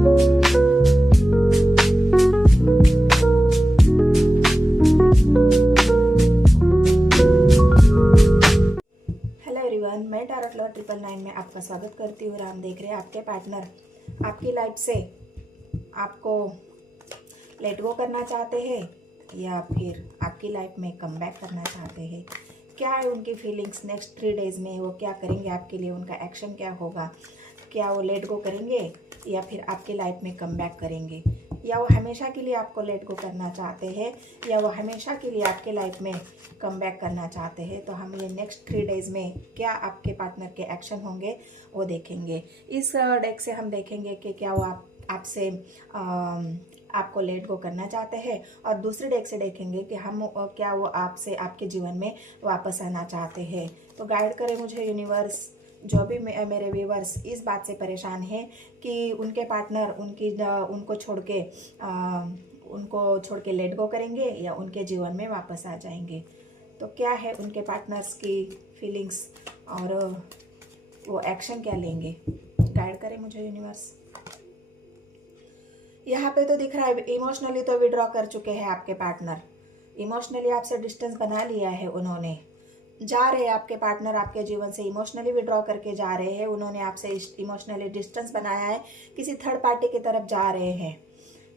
Hello everyone, मैं tarot lover 999 में आपका स्वागत करती हूँ। हम देख रहे हैं आपके पार्टनर आपकी लाइफ से आपको लेट गो करना चाहते हैं या फिर आपकी लाइफ में कम बैक करना चाहते हैं। क्या है उनकी फीलिंग्स नेक्स्ट 3 डेज में, वो क्या करेंगे आपके लिए, उनका एक्शन क्या होगा। क्या वो लेट गो करेंगे या फिर आपकी लाइफ में कम बैक करेंगे, या वो हमेशा के लिए आपको लेट गो करना चाहते हैं या वो हमेशा के लिए आपके लाइफ में कम बैक करना चाहते हैं। तो हम ये नेक्स्ट 3 डेज में क्या आपके पार्टनर के एक्शन होंगे वो देखेंगे। इस डेक से हम देखेंगे कि क्या वो आपसे आपको लेट गो करना चाहते हैं, और दूसरे डेक से देखेंगे कि हम क्या वो आपसे आपके जीवन में वापस आना चाहते हैं। तो गाइड करें मुझे यूनिवर्स। जो भी मेरे व्यूवर्स इस बात से परेशान हैं कि उनके पार्टनर उनको छोड़ के लेट गो करेंगे या उनके जीवन में वापस आ जाएंगे, तो क्या है उनके पार्टनर्स की फीलिंग्स और वो एक्शन क्या लेंगे। गाइड करें मुझे यूनिवर्स। यहाँ पे तो दिख रहा है इमोशनली तो विड्रॉ कर चुके हैं आपके पार्टनर, इमोशनली आपसे डिस्टेंस बना लिया है उन्होंने। जा रहे हैं आपके पार्टनर आपके जीवन से इमोशनली विड्रॉ करके जा रहे हैं, उन्होंने आपसे इमोशनली डिस्टेंस बनाया है, किसी थर्ड पार्टी की तरफ जा रहे हैं।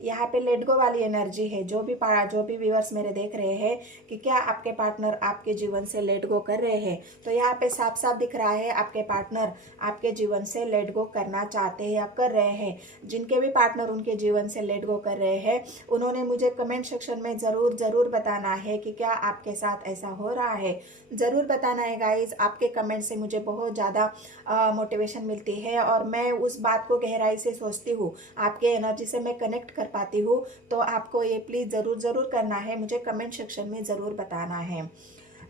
यहाँ पे लेट गो वाली एनर्जी है। जो भी व्यूअर्स मेरे देख रहे हैं कि क्या आपके पार्टनर आपके जीवन से लेट गो कर रहे हैं, तो यहाँ पे साफ साफ दिख रहा है आपके पार्टनर आपके जीवन से लेट गो करना चाहते हैं या कर रहे हैं। जिनके भी पार्टनर उनके जीवन से लेट गो कर रहे हैं उन्होंने मुझे कमेंट सेक्शन में ज़रूर बताना है कि क्या आपके साथ ऐसा हो रहा है। ज़रूर बताना है गाइज। आपके कमेंट से मुझे बहुत ज़्यादा मोटिवेशन मिलती है और मैं उस बात को गहराई से सोचती हूँ, आपके एनर्जी से मैं कनेक्ट कर पाती हूँ। तो आपको ये प्लीज़ ज़रूर करना है, मुझे कमेंट सेक्शन में ज़रूर बताना है।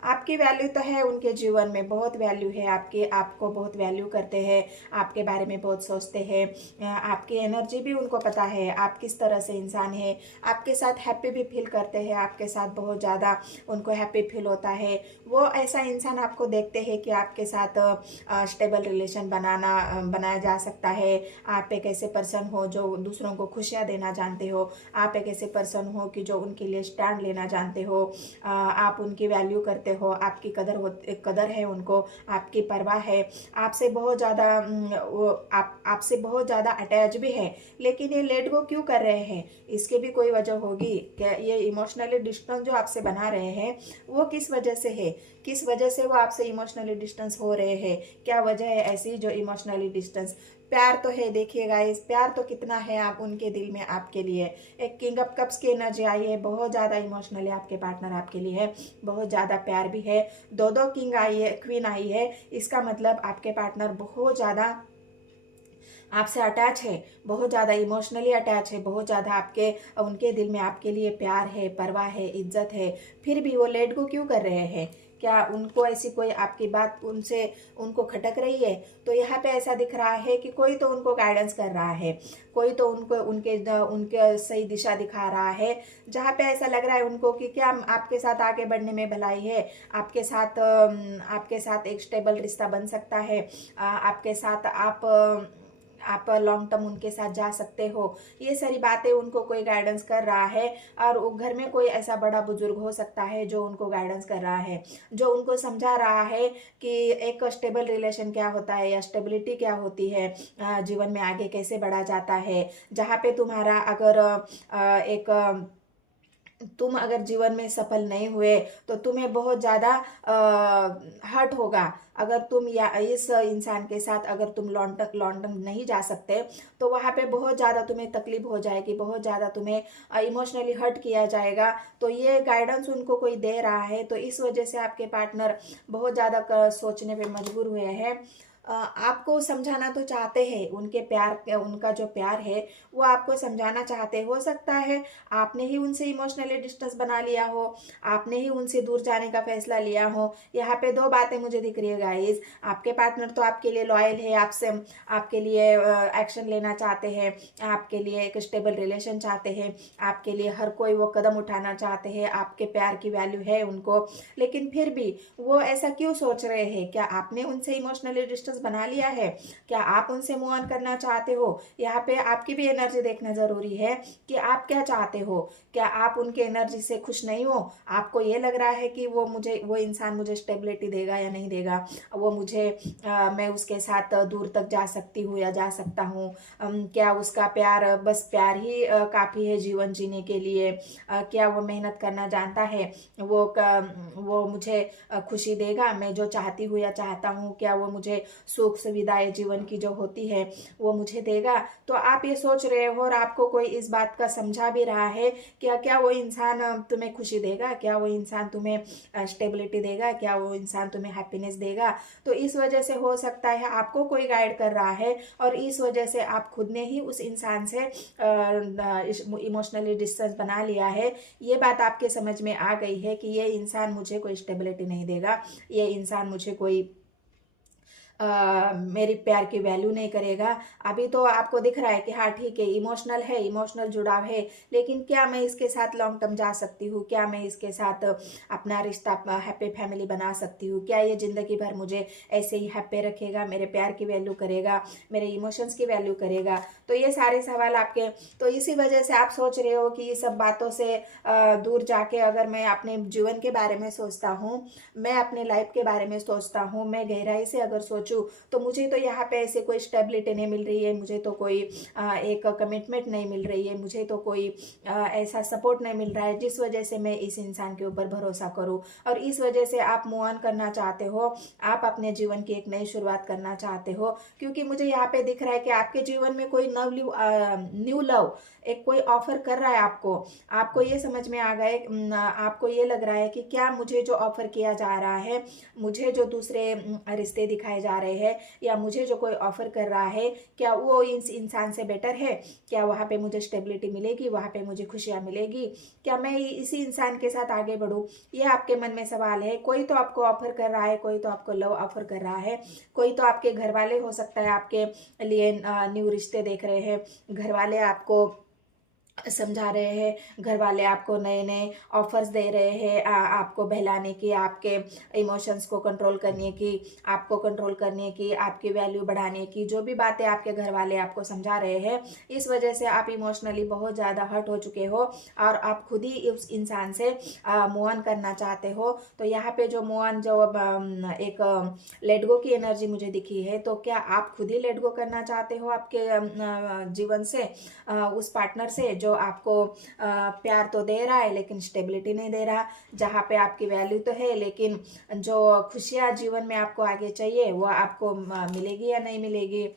आपकी वैल्यू तो है उनके जीवन में, बहुत वैल्यू है आपकी, आपको बहुत वैल्यू करते हैं, आपके बारे में बहुत सोचते हैं। आपकी एनर्जी भी उनको पता है, आप किस तरह से इंसान है, आपके साथ हैप्पी भी फील करते हैं, आपके साथ बहुत ज़्यादा उनको हैप्पी फील होता है। वो ऐसा इंसान आपको देखते हैं कि आपके साथ स्टेबल रिलेशन बनाया जा सकता है। आप एक ऐसे पर्सन हो जो दूसरों को खुशियाँ देना जानते हो, आप एक ऐसे पर्सन हो कि जो उनके लिए स्टैंड लेना जानते हो, आप उनकी वैल्यू करते हो, आपकी कदर है उनको, आपकी परवाह है, आपसे बहुत ज़्यादा आपसे बहुत ज़्यादा अटैच भी है। लेकिन ये लेट गो क्यों कर रहे हैं, इसके भी कोई वजह होगी। क्या ये इमोशनली डिस्टेंस जो आपसे बना रहे हैं वो किस वजह से है, किस वजह से वो आपसे इमोशनली डिस्टेंस हो रहे हैं, क्या वजह है ऐसी जो इमोशनली डिस्टेंस। प्यार तो है, देखिए गाइस, प्यार तो कितना है आप उनके दिल में आपके लिए। एक किंग ऑफ कप्स की एनर्जी आई है, बहुत ज़्यादा इमोशनली आपके पार्टनर आपके लिए है, बहुत ज़्यादा प्यार भी है। दो किंग आई है, क्वीन आई है, इसका मतलब आपके पार्टनर बहुत ज़्यादा आपसे अटैच है, बहुत ज़्यादा इमोशनली अटैच है, बहुत ज़्यादा आपके उनके दिल में आपके लिए प्यार है, परवाह है, इज्जत है। फिर भी वो लेट गो क्यों कर रहे हैं, क्या उनको ऐसी कोई आपकी बात उनको खटक रही है। तो यहाँ पे ऐसा दिख रहा है कि कोई तो उनको गाइडेंस कर रहा है, कोई तो उनको उनके सही दिशा दिखा रहा है, जहाँ पे ऐसा लग रहा है उनको कि क्या आपके साथ आगे बढ़ने में भलाई है, आपके साथ एक स्टेबल रिश्ता बन सकता है, आपके साथ आप लॉन्ग टर्म उनके साथ जा सकते हो। ये सारी बातें उनको कोई गाइडेंस कर रहा है, और वो घर में कोई ऐसा बड़ा बुजुर्ग हो सकता है जो उनको गाइडेंस कर रहा है, जो उनको समझा रहा है कि एक स्टेबल रिलेशन क्या होता है या स्टेबिलिटी क्या होती है, जीवन में आगे कैसे बढ़ा जाता है। जहाँ पे तुम्हारा अगर तुम अगर जीवन में सफल नहीं हुए तो तुम्हें बहुत ज़्यादा हर्ट होगा। अगर तुम या इस इंसान के साथ अगर तुम लॉन्ग टर्म नहीं जा सकते तो वहाँ पे बहुत ज़्यादा तुम्हें तकलीफ हो जाएगी, बहुत ज़्यादा तुम्हें इमोशनली हर्ट किया जाएगा। तो ये गाइडेंस उनको कोई दे रहा है, तो इस वजह से आपके पार्टनर बहुत ज़्यादा सोचने पे मजबूर हुए हैं। आपको समझाना तो चाहते हैं, उनका जो प्यार है वो आपको समझाना चाहते, हो सकता है आपने ही उनसे इमोशनली डिस्टेंस बना लिया हो, आपने ही उनसे दूर जाने का फैसला लिया हो। यहाँ पे दो बातें मुझे दिख रही है गाइस। आपके पार्टनर तो आपके लिए लॉयल है, आपके लिए एक्शन लेना चाहते हैं, आपके लिए एक स्टेबल रिलेशन चाहते हैं, आपके लिए हर कोई वो कदम उठाना चाहते हैं, आपके प्यार की वैल्यू है उनको। लेकिन फिर भी वो ऐसा क्यों सोच रहे हैं, क्या आपने उनसे इमोशनली डिस्टेंस डिस्टेंस बना लिया है? क्या आप उनसे मूव ऑन करना चाहते हो? यहाँ पे आपकी भी एनर्जी देखना ज़रूरी है कि आप क्या चाहते हो। क्या आप उनके एनर्जी से खुश नहीं हो? आपको ये लग रहा है कि वो इंसान मुझे स्टेबिलिटी देगा या नहीं देगा, वो मुझे मैं उसके साथ दूर तक जा सकती हूँ या जा सकता हूँ, क्या उसका प्यार बस प्यार ही काफ़ी है जीवन जीने के लिए, क्या वो मेहनत करना जानता है, वो मुझे खुशी देगा मैं जो चाहती हूँ या चाहता हूँ, क्या वो मुझे सुख सुविधाएं जीवन की जो होती है वो मुझे देगा। तो आप ये सोच रहे हो और आपको कोई इस बात का समझा भी रहा है क्या क्या वो इंसान तुम्हें खुशी देगा, क्या वो इंसान तुम्हें स्टेबिलिटी देगा, क्या वो इंसान तुम्हें हैप्पीनेस देगा। तो इस वजह से हो सकता है आपको कोई गाइड कर रहा है और इस वजह से आप खुद ने ही उस इंसान से इमोशनली डिस्टेंस बना लिया है। ये बात आपके समझ में आ गई है कि ये इंसान मुझे कोई स्टेबिलिटी नहीं देगा, ये इंसान मुझे कोई मेरी प्यार की वैल्यू नहीं करेगा। अभी तो आपको दिख रहा है कि हाँ ठीक है, इमोशनल है, इमोशनल जुड़ाव है, लेकिन क्या मैं इसके साथ लॉन्ग टर्म जा सकती हूँ? क्या मैं इसके साथ अपना रिश्ता हैप्पी फैमिली बना सकती हूँ? क्या ये ज़िंदगी भर मुझे ऐसे ही हैप्पी रखेगा, मेरे प्यार की वैल्यू करेगा, मेरे इमोशंस की वैल्यू करेगा? तो ये सारे सवाल आपके, तो इसी वजह से आप सोच रहे हो कि ये सब बातों से दूर जाके अगर मैं अपने जीवन के बारे में सोचता हूँ, मैं अपने लाइफ के बारे में सोचता हूँ, मैं गहराई से अगर सोचूं तो मुझे तो यहाँ पे ऐसे कोई स्टेबिलिटी नहीं मिल रही है, मुझे तो कोई एक कमिटमेंट नहीं मिल रही है, मुझे तो कोई ऐसा सपोर्ट नहीं मिल रहा है जिस वजह से मैं इस इंसान के ऊपर भरोसा करूँ। और इस वजह से आप मूव ऑन करना चाहते हो, आप अपने जीवन की एक नई शुरुआत करना चाहते हो, क्योंकि मुझे यहाँ पे दिख रहा है कि आपके जीवन में कोई न्यू लव एक कोई ऑफर कर रहा है आपको। आपको ये समझ में आ गए, आपको ये लग रहा है कि क्या मुझे जो ऑफर किया जा रहा है, मुझे जो दूसरे रिश्ते दिखाए जा रहे हैं, या मुझे जो कोई ऑफर कर रहा है, क्या वो इस इंसान से बेटर है? क्या वहाँ पे मुझे स्टेबिलिटी मिलेगी, वहाँ पे मुझे खुशियाँ मिलेगी? क्या मैं इसी इंसान के साथ आगे बढ़ूँ? ये आपके मन में सवाल है। कोई तो आपको ऑफर कर रहा है, कोई तो आपको लव ऑफर कर रहा है, कोई तो आपके घर वाले हो सकता है आपके लिए न्यू रिश्ते देख रहे हैं, घर वाले आपको समझा रहे हैं, घर वाले आपको नए नए ऑफर्स दे रहे हैं, आपको बहलाने की, आपके इमोशंस को कंट्रोल करने की, आपको कंट्रोल करने की, आपकी वैल्यू बढ़ाने की, जो भी बातें आपके घर वाले आपको समझा रहे हैं, इस वजह से आप इमोशनली बहुत ज़्यादा हर्ट हो चुके हो और आप खुद ही उस इंसान से मूव ऑन करना चाहते हो। तो यहाँ पे जो मूव ऑन जो एक लेट गो की एनर्जी मुझे दिखी है, तो क्या आप खुद ही लेट गो करना चाहते हो आपके जीवन से, उस पार्टनर से जो आपको प्यार तो दे रहा है लेकिन स्टेबिलिटी नहीं दे रहा, जहाँ पे आपकी वैल्यू तो है लेकिन जो खुशियाँ जीवन में आपको आगे चाहिए वो आपको मिलेगी या नहीं मिलेगी?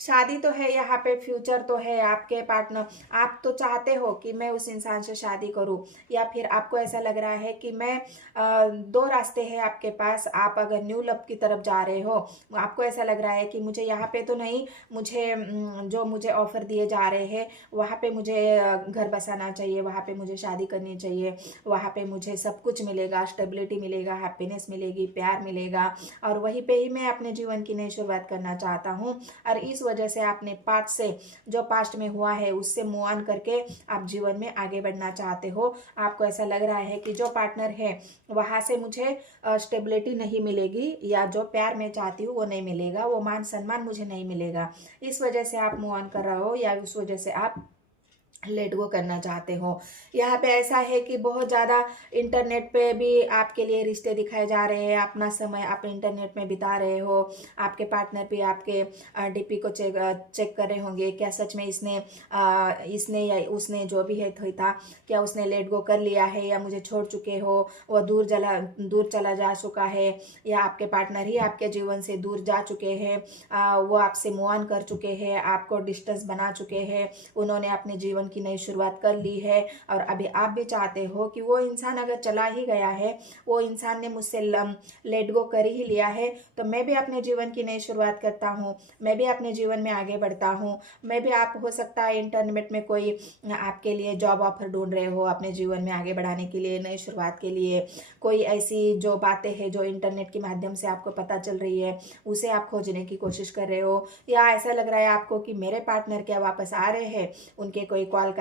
शादी तो है यहाँ पे, फ्यूचर तो है, आपके पार्टनर, आप तो चाहते हो कि मैं उस इंसान से शादी करूँ, या फिर आपको ऐसा लग रहा है कि मैं दो रास्ते हैं आपके पास। आप अगर न्यू लव की तरफ जा रहे हो, आपको ऐसा लग रहा है कि मुझे यहाँ पे तो नहीं, मुझे जो मुझे ऑफर दिए जा रहे हैं वहाँ पे मुझे घर बसाना चाहिए, वहाँ पे मुझे शादी करनी चाहिए, वहाँ पे मुझे सब कुछ मिलेगा, स्टेबिलिटी मिलेगा, हैप्पीनेस मिलेगी, प्यार मिलेगा, और वहीं पे ही मैं अपने जीवन की नई शुरुआत करना चाहता हूँ। और इस वजह से आपने पास्ट से, जो पास्ट में हुआ है उससे मूव ऑन करके आप जीवन में आगे बढ़ना चाहते हो। आपको ऐसा लग रहा है कि जो पार्टनर है वहाँ से मुझे स्टेबिलिटी नहीं मिलेगी, या जो प्यार मैं चाहती हूँ वो नहीं मिलेगा, वो मान सम्मान मुझे नहीं मिलेगा। इस वजह से आप मूव ऑन कर रहे हो, या उस वजह से आप लेट गो करना चाहते हो। यहाँ पे ऐसा है कि बहुत ज़्यादा इंटरनेट पे भी आपके लिए रिश्ते दिखाए जा रहे हैं, अपना समय आप इंटरनेट में बिता रहे हो, आपके पार्टनर भी आपके डीपी को चेक कर रहे होंगे, क्या सच में इसने या उसने जो भी है था, क्या उसने लेट गो कर लिया है, या मुझे छोड़ चुके हो, वो दूर चला जा चुका है, या आपके पार्टनर ही आपके जीवन से दूर जा चुके हैं, वो आपसे मूव ऑन कर चुके हैं, आपको डिस्टेंस बना चुके हैं, उन्होंने अपने जीवन की नई शुरुआत कर ली है, और अभी आप भी चाहते हो कि वो इंसान अगर चला ही गया है, वो इंसान ने मुझसे लेट गो कर ही लिया है, तो मैं भी अपने जीवन की नई शुरुआत करता हूँ, मैं भी अपने जीवन में आगे बढ़ता हूँ। मैं भी, आप हो सकता है इंटरनेट में कोई आपके लिए जॉब ऑफर ढूंढ रहे हो अपने जीवन में आगे बढ़ाने के लिए, नई शुरुआत के लिए, कोई ऐसी जो बातें हैं जो इंटरनेट के माध्यम से आपको पता चल रही है उसे आप खोजने की कोशिश कर रहे हो, या ऐसा लग रहा है आपको कि मेरे पार्टनर क्या वापस आ रहे हैं, उनके कोई कॉल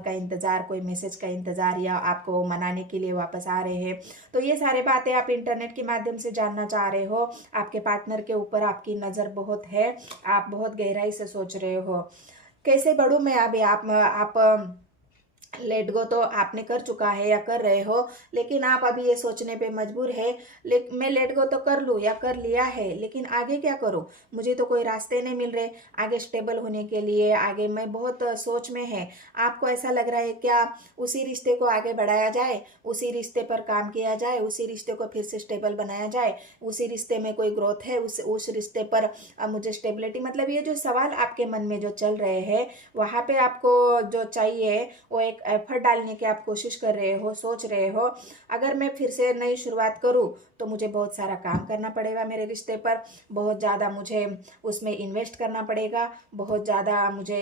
का इंतज़ार, कोई मैसेज का इंतज़ार, या आपको मनाने के लिए वापस आ रहे हैं। तो ये सारे बातें आप इंटरनेट के माध्यम से जानना चाह रहे हो। आपके पार्टनर के ऊपर आपकी नज़र बहुत है, आप बहुत गहराई से सोच रहे हो कैसे बढ़ूँ मैं। अभी आप लेट गो तो आपने कर चुका है या कर रहे हो, लेकिन आप अभी ये सोचने पे मजबूर है, मैं लेट गो तो कर लूँ या कर लिया है, लेकिन आगे क्या करूँ, मुझे तो कोई रास्ते नहीं मिल रहे आगे स्टेबल होने के लिए। आगे मैं बहुत सोच में है। आपको ऐसा लग रहा है क्या उसी रिश्ते को आगे बढ़ाया जाए, उसी रिश्ते पर काम किया जाए, उसी रिश्ते को फिर से स्टेबल बनाया जाए, उसी रिश्ते में कोई ग्रोथ है, उस रिश्ते पर मुझे स्टेबिलिटी, मतलब ये जो सवाल आपके मन में जो चल रहे हैं, वहाँ पे आपको जो चाहिए वो एक एफर्ट डालने की आप कोशिश कर रहे हो, सोच रहे हो। अगर मैं फिर से नई शुरुआत करूँ तो मुझे बहुत सारा काम करना पड़ेगा मेरे रिश्ते पर, बहुत ज़्यादा मुझे उसमें इन्वेस्ट करना पड़ेगा, बहुत ज़्यादा मुझे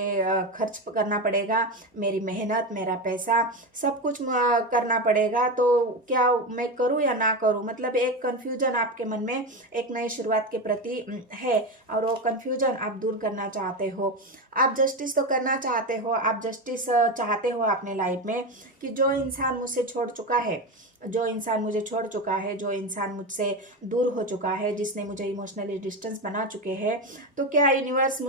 खर्च करना पड़ेगा, मेरी मेहनत, मेरा पैसा, सब कुछ करना पड़ेगा। तो क्या मैं करूँ या ना करूँ, मतलब एक कन्फ्यूजन आपके मन में एक नई शुरुआत के प्रति है, और वो कन्फ्यूजन आप दूर करना चाहते हो। आप जस्टिस तो करना चाहते हो, आप जस्टिस चाहते हो अपने लाइफ में, कि जो इंसान मुझसे छोड़ चुका है, जो इंसान मुझे छोड़ चुका है, जो इंसान मुझसे दूर हो चुका है, जिसने मुझे इमोशनली डिस्टेंस बना चुके हैं, तो क्या यूनिवर्स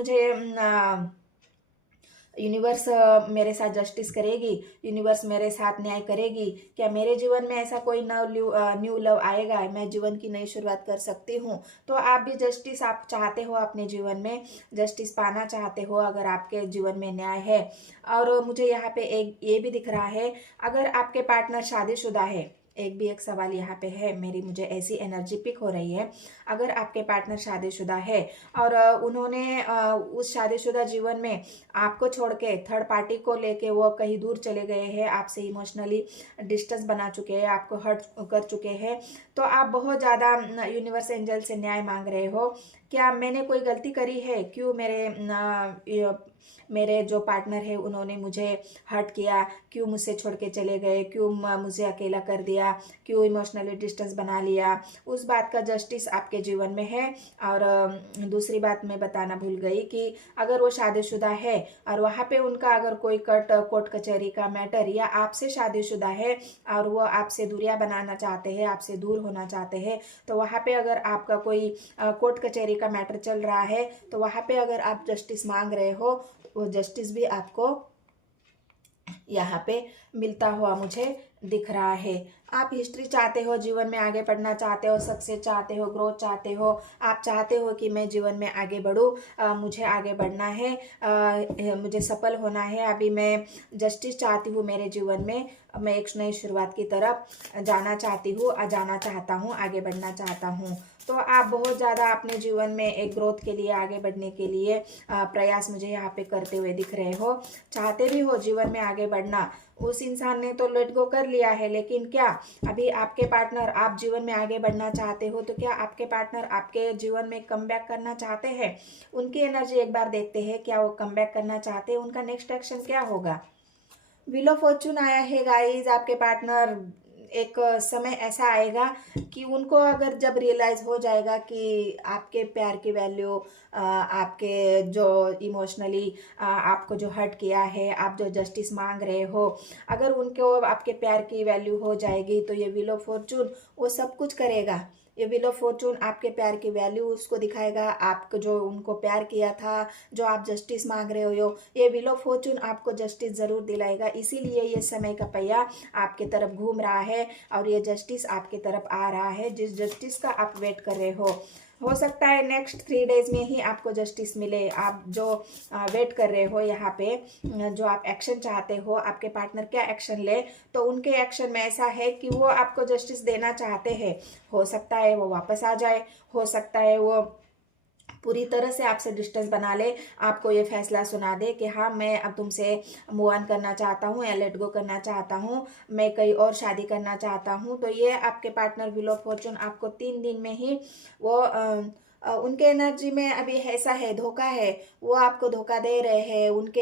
मेरे साथ जस्टिस करेगी, यूनिवर्स मेरे साथ न्याय करेगी, क्या मेरे जीवन में ऐसा कोई न्यू लव आएगा, मैं जीवन की नई शुरुआत कर सकती हूँ। तो आप भी जस्टिस आप चाहते हो अपने जीवन में, जस्टिस पाना चाहते हो अगर आपके जीवन में न्याय है। और मुझे यहाँ पे एक ये भी दिख रहा है, अगर आपके पार्टनर शादीशुदा है, एक सवाल यहाँ पे है, मुझे ऐसी एनर्जी पिक हो रही है, अगर आपके पार्टनर शादीशुदा है और उन्होंने उस शादीशुदा जीवन में आपको छोड़ के थर्ड पार्टी को लेके वो कहीं दूर चले गए हैं, आपसे इमोशनली डिस्टेंस बना चुके हैं, आपको हर्ट कर चुके हैं, तो आप बहुत ज़्यादा यूनिवर्स एंजल से न्याय मांग रहे हो। क्या मैंने कोई गलती करी है, क्यों मेरे जो पार्टनर है उन्होंने मुझे हर्ट किया, क्यों मुझसे छोड़ के चले गए, क्यों मुझे अकेला कर दिया, क्यों इमोशनली डिस्टेंस बना लिया, उस बात का जस्टिस आपके जीवन में है। और दूसरी बात मैं बताना भूल गई कि अगर वो शादीशुदा है और वहाँ पे उनका अगर कोई कोर्ट कचहरी का मैटर, या आपसे शादीशुदा है और वो आपसे दूरियां बनाना चाहते हैं, आपसे दूर होना चाहते हैं, तो वहाँ पे अगर आपका कोई कोर्ट कचहरी का मैटर चल रहा है, तो वहाँ पे अगर आप जस्टिस मांग रहे हो, वो जस्टिस भी आपको यहाँ पे मिलता हुआ मुझे दिख रहा है। आप हिस्ट्री चाहते हो, जीवन में आगे बढ़ना चाहते हो, सक्सेस चाहते हो, ग्रोथ चाहते हो, आप चाहते हो कि मैं जीवन में आगे बढ़ूँ, मुझे आगे बढ़ना है, मुझे सफल होना है, अभी मैं जस्टिस चाहती हूँ मेरे जीवन में, मैं एक नई शुरुआत की तरफ जाना चाहती हूँ, जाना चाहता हूँ, आगे बढ़ना चाहता हूँ। तो आप बहुत ज़्यादा अपने जीवन में एक ग्रोथ के लिए, आगे बढ़ने के लिए प्रयास मुझे यहाँ पे करते हुए दिख रहे हो, चाहते भी हो जीवन में आगे बढ़ना। उस इंसान ने तो लेट गो कर लिया है, लेकिन क्या अभी आपके पार्टनर, आप जीवन में आगे बढ़ना चाहते हो, तो क्या आपके पार्टनर आपके जीवन में कम बैक करना चाहते हैं? उनकी एनर्जी एक बार देखते हैं, क्या वो कम बैक करना चाहते हैं, उनका नेक्स्ट एक्शन क्या होगा। व्हील ऑफ फॉर्चून आया है गाइस। आपके पार्टनर, एक समय ऐसा आएगा कि उनको अगर जब रियलाइज हो जाएगा कि आपके प्यार की वैल्यू, आपके जो इमोशनली आपको जो हर्ट किया है, आप जो जस्टिस मांग रहे हो, अगर उनको आपके प्यार की वैल्यू हो जाएगी, तो ये व्हील ऑफ फॉर्चून वो सब कुछ करेगा। ये व्हील ऑफ फॉर्चून आपके प्यार की वैल्यू उसको दिखाएगा, आपको जो उनको प्यार किया था, जो आप जस्टिस मांग रहे हो, ये व्हील ऑफ फॉर्चून आपको जस्टिस ज़रूर दिलाएगा। इसीलिए ये समय का पहिया आपके तरफ घूम रहा है और ये जस्टिस आपके तरफ आ रहा है, जिस जस्टिस का आप वेट कर रहे हो सकता है नेक्स्ट 3 डेज में ही आपको जस्टिस मिले। आप जो वेट कर रहे हो यहाँ पे, जो आप एक्शन चाहते हो, आपके पार्टनर क्या एक्शन ले, तो उनके एक्शन में ऐसा है कि वो आपको जस्टिस देना चाहते हैं। हो सकता है वो वापस आ जाए, हो सकता है वो पूरी तरह से आपसे डिस्टेंस बना ले, आपको ये फैसला सुना दे कि हाँ मैं अब तुमसे मूव ऑन करना चाहता हूँ या लेट गो करना चाहता हूँ, मैं कहीं और शादी करना चाहता हूँ। तो ये आपके पार्टनर व्हील ऑफ फॉर्चून आपको 3 दिन में ही वो उनके एनर्जी में अभी ऐसा है, धोखा है, वो आपको धोखा दे रहे हैं। उनके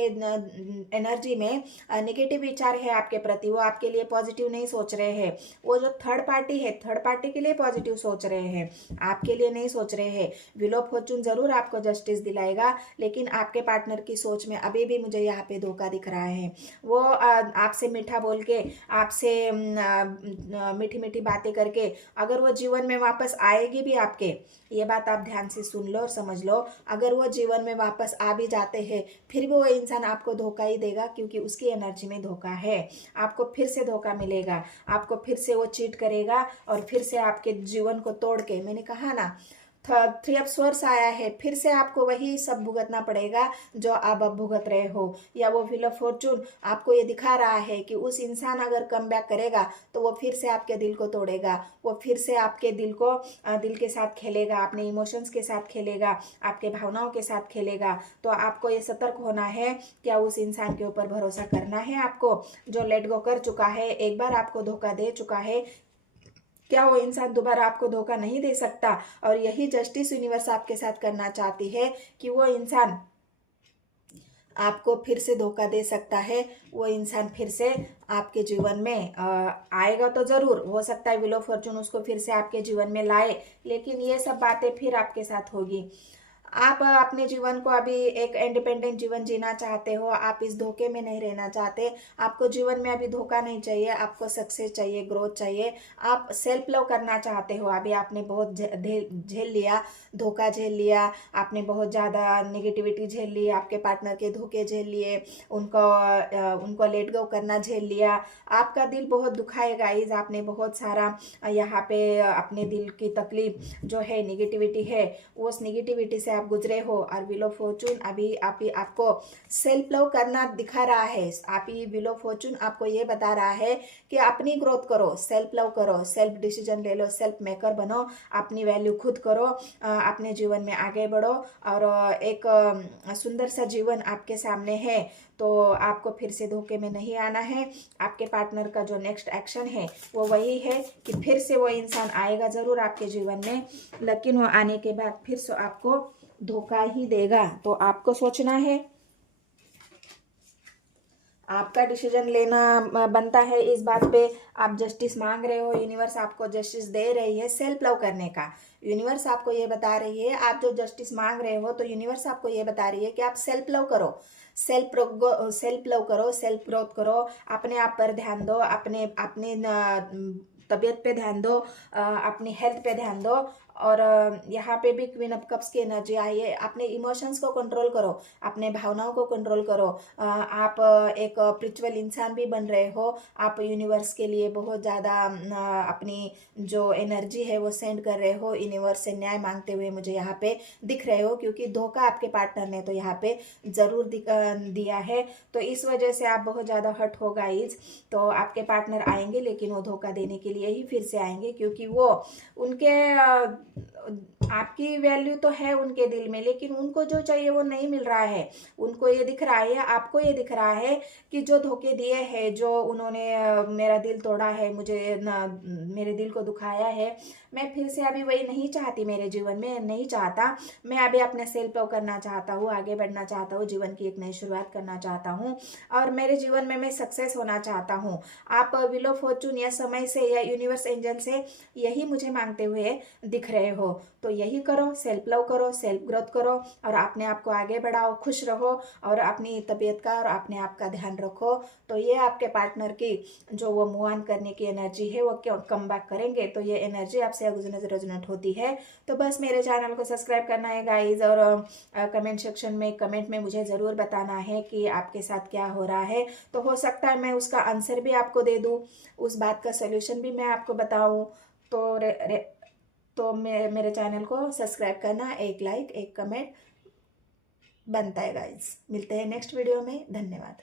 एनर्जी में नेगेटिव विचार है आपके प्रति, वो आपके लिए पॉजिटिव नहीं सोच रहे हैं। वो जो थर्ड पार्टी है, थर्ड पार्टी के लिए पॉजिटिव सोच रहे हैं, आपके लिए नहीं सोच रहे हैं। व्हील ऑफ फॉर्चून जरूर आपको जस्टिस दिलाएगा, लेकिन आपके पार्टनर की सोच में अभी भी मुझे यहाँ पे धोखा दिख रहा है। वो आपसे मीठा बोल के, आपसे मीठी मीठी बातें करके अगर वो जीवन में वापस आएगी भी आपके, ये बात आप ध्यान से सुन लो और समझ लो, अगर वो जीवन में वापस आ भी जाते हैं फिर भी वो इंसान आपको धोखा ही देगा, क्योंकि उसकी एनर्जी में धोखा है। आपको फिर से धोखा मिलेगा, आपको फिर से वो चीट करेगा और फिर से आपके जीवन को तोड़ के, मैंने कहा ना, 3 ऑफ स्वॉर्ड्स आया है, फिर से आपको वही सब भुगतना पड़ेगा जो आप अब भुगत रहे हो। या वो व्हील ऑफ फॉर्चून आपको ये दिखा रहा है कि उस इंसान अगर कम बैक करेगा तो वो फिर से आपके दिल को तोड़ेगा, वो फिर से आपके दिल को दिल के साथ खेलेगा, अपने इमोशंस के साथ खेलेगा, आपके भावनाओं के साथ खेलेगा। तो आपको ये सतर्क होना है, क्या उस इंसान के ऊपर भरोसा करना है आपको, जो लेट गो कर चुका है, एक बार आपको धोखा दे चुका है। क्या वो इंसान दोबारा आपको धोखा नहीं दे सकता? और यही जस्टिस यूनिवर्स आपके साथ करना चाहती है कि वो इंसान आपको फिर से धोखा दे सकता है। वो इंसान फिर से आपके जीवन में आएगा तो जरूर, हो सकता है व्हील ऑफ फॉर्चून उसको फिर से आपके जीवन में लाए, लेकिन ये सब बातें फिर आपके साथ होगी। आप अपने जीवन को अभी एक इंडिपेंडेंट जीवन जीना चाहते हो, आप इस धोखे में नहीं रहना चाहते। आपको जीवन में अभी धोखा नहीं चाहिए, आपको सक्सेस चाहिए, ग्रोथ चाहिए। आप सेल्फ लव करना चाहते हो। अभी आपने बहुत झेल लिया, धोखा झेल लिया, आपने बहुत ज़्यादा नेगेटिविटी झेल ली, आपके पार्टनर के धोखे झेल लिए, उनको लेट गो करना झेल लिया। आपका दिल बहुत दुखाएगा इस, आपने बहुत सारा यहाँ पे अपने दिल की तकलीफ जो है, नेगेटिविटी है, उस नेगेटिविटी से आप गुजरे हो। और व्हील ऑफ फॉर्चून अभी आपको सेल्फ लव करना दिखा रहा है। आप ही व्हील ऑफ फॉर्चून आपको ये बता रहा है कि अपनी ग्रोथ करो, सेल्फ लव करो, सेल्फ डिसीजन ले लो, सेल्फ मेकर बनो, अपनी वैल्यू खुद करो, अपने जीवन में आगे बढ़ो। और एक सुंदर सा जीवन आपके सामने है, तो आपको फिर से धोखे में नहीं आना है। आपके पार्टनर का जो नेक्स्ट एक्शन है वो वही है कि फिर से वो इंसान आएगा जरूर आपके जीवन में, लेकिन वो आने के बाद फिर से आपको धोखा ही देगा। तो आपको सोचना है, आपका डिसीजन लेना बनता है इस बात पे। आप जस्टिस मांग रहे हो, यूनिवर्स आपको जस्टिस दे रही है सेल्फ लव करने का। यूनिवर्स आपको ये बता रही है, आप जो जस्टिस मांग रहे हो तो यूनिवर्स आपको ये बता रही है कि आप सेल्फ लव करो, सेल्फ लव करो, सेल्फ ग्रोथ करो, अपने आप पर ध्यान दो, अपने अपने तबीयत पे ध्यान दो, अपनी हेल्थ पे ध्यान दो। और यहाँ पे भी क्वीन ऑफ कप्स की एनर्जी आई है। अपने इमोशंस को कंट्रोल करो, अपने भावनाओं को कंट्रोल करो। आप एक स्पिरिचुअल इंसान भी बन रहे हो। आप यूनिवर्स के लिए बहुत ज़्यादा अपनी जो एनर्जी है वो सेंड कर रहे हो, यूनिवर्स से न्याय मांगते हुए मुझे यहाँ पे दिख रहे हो, क्योंकि धोखा आपके पार्टनर ने तो यहाँ पे ज़रूर दिया है। तो इस वजह से आप बहुत ज़्यादा हर्ट हो गाइज। तो आपके पार्टनर आएंगे, लेकिन वो धोखा देने के लिए ही फिर से आएंगे, क्योंकि वो उनके आपकी वैल्यू तो है उनके दिल में, लेकिन उनको जो चाहिए वो नहीं मिल रहा है। उनको ये दिख रहा है, आपको ये दिख रहा है कि जो धोखे दिए हैं, जो उन्होंने मेरा दिल तोड़ा है, मुझे मेरे दिल को दुखाया है, मैं फिर से अभी वही नहीं चाहती, मेरे जीवन में नहीं चाहता। मैं अभी अपने सेल्फ लव करना चाहता हूँ, आगे बढ़ना चाहता हूँ, जीवन की एक नई शुरुआत करना चाहता हूँ, और मेरे जीवन में मैं सक्सेस होना चाहता हूँ। आप व्हील ऑफ फॉर्चून या समय से या यूनिवर्स एंजल से यही मुझे मांगते हुए दिख रहे हो। तो यही करो, सेल्फ लव करो, सेल्फ ग्रोथ करो, और अपने आप को आगे बढ़ाओ, खुश रहो, और अपनी तबीयत का और अपने आप का ध्यान रखो। तो ये आपके पार्टनर की जो वो मूव ऑन करने की एनर्जी है, वो क्यों कम बैक करेंगे, तो ये एनर्जी आपसे रेजोनेट होती है। तो बस मेरे चैनल को सब्सक्राइब करना है गाइज, और कमेंट सेक्शन में कमेंट में मुझे ज़रूर बताना है कि आपके साथ क्या हो रहा है। तो हो सकता है मैं उसका आंसर भी आपको दे दूँ, उस बात का सोल्यूशन भी मैं आपको बताऊँ। तो मेरे चैनल को सब्सक्राइब करना, एक लाइक, एक कमेंट बनता है गाइज। मिलते हैं नेक्स्ट वीडियो में, धन्यवाद।